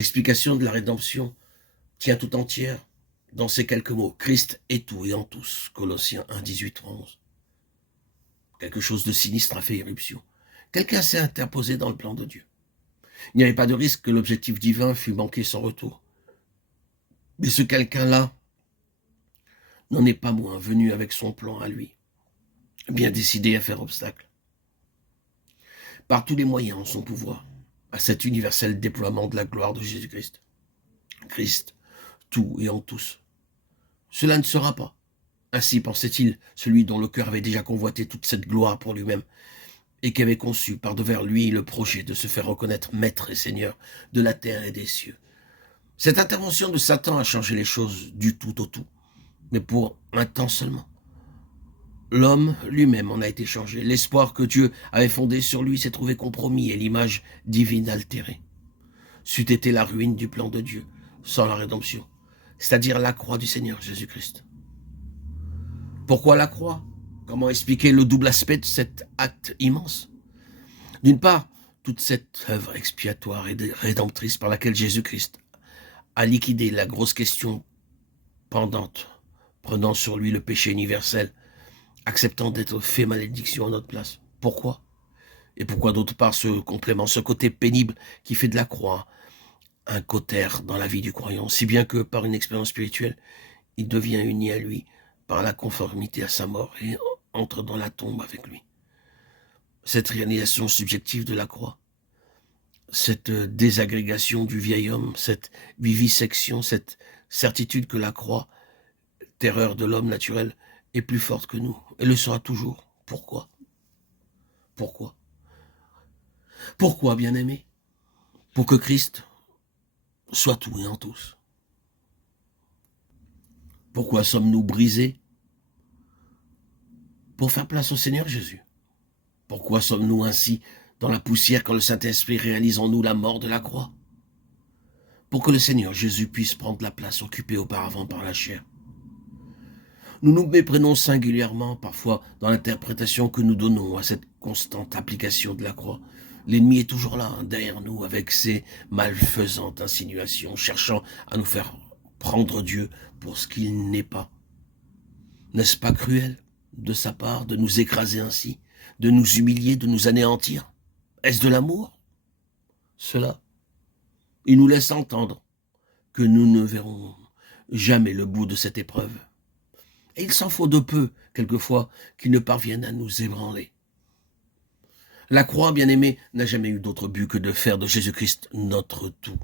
L'explication de la rédemption tient tout entière dans ces quelques mots. Christ est tout et en tous. Colossiens 1, 18, 11. Quelque chose de sinistre a fait éruption. Quelqu'un s'est interposé dans le plan de Dieu. Il n'y avait pas de risque que l'objectif divin fût manqué sans retour. Mais ce quelqu'un-là n'en est pas moins venu avec son plan à lui, bien décidé à faire obstacle. Par tous les moyens en son pouvoir, à cet universel déploiement de la gloire de Jésus-Christ. Christ, tout et en tous. Cela ne sera pas. Ainsi pensait-il, celui dont le cœur avait déjà convoité toute cette gloire pour lui-même, et qui avait conçu par devers lui le projet de se faire reconnaître maître et seigneur de la terre et des cieux. Cette intervention de Satan a changé les choses du tout au tout, mais pour un temps seulement. L'homme lui-même en a été changé. L'espoir que Dieu avait fondé sur lui s'est trouvé compromis et l'image divine altérée. C'eût été la ruine du plan de Dieu sans la rédemption, c'est-à-dire la croix du Seigneur Jésus-Christ. Pourquoi la croix? Comment expliquer le double aspect de cet acte immense? D'une part, toute cette œuvre expiatoire et rédemptrice par laquelle Jésus-Christ a liquidé la grosse question pendante, prenant sur lui le péché universel, acceptant d'être fait malédiction à notre place. Pourquoi? Et pourquoi d'autre part ce complément, ce côté pénible qui fait de la croix un cautère dans la vie du croyant, si bien que par une expérience spirituelle, il devient uni à lui par la conformité à sa mort et entre dans la tombe avec lui. Cette réalisation subjective de la croix, cette désagrégation du vieil homme, cette vivisection, cette certitude que la croix, terreur de l'homme naturel, est plus forte que nous, et le sera toujours. Pourquoi? Pourquoi? Pourquoi, bien-aimé? Pour que Christ soit tout et en tous. Pourquoi sommes-nous brisés? Pour faire place au Seigneur Jésus. Pourquoi sommes-nous ainsi dans la poussière quand le Saint-Esprit réalise en nous la mort de la croix? Pour que le Seigneur Jésus puisse prendre la place occupée auparavant par la chair. Nous nous méprenons singulièrement parfois dans l'interprétation que nous donnons à cette constante application de la croix. L'ennemi est toujours là, derrière nous, avec ses malfaisantes insinuations, cherchant à nous faire prendre Dieu pour ce qu'il n'est pas. N'est-ce pas cruel de sa part de nous écraser ainsi, de nous humilier, de nous anéantir? Est-ce de l'amour? Cela, il nous laisse entendre que nous ne verrons jamais le bout de cette épreuve. Et il s'en faut de peu, quelquefois, qu'ils ne parviennent à nous ébranler. La croix, bien-aimée, n'a jamais eu d'autre but que de faire de Jésus-Christ notre tout.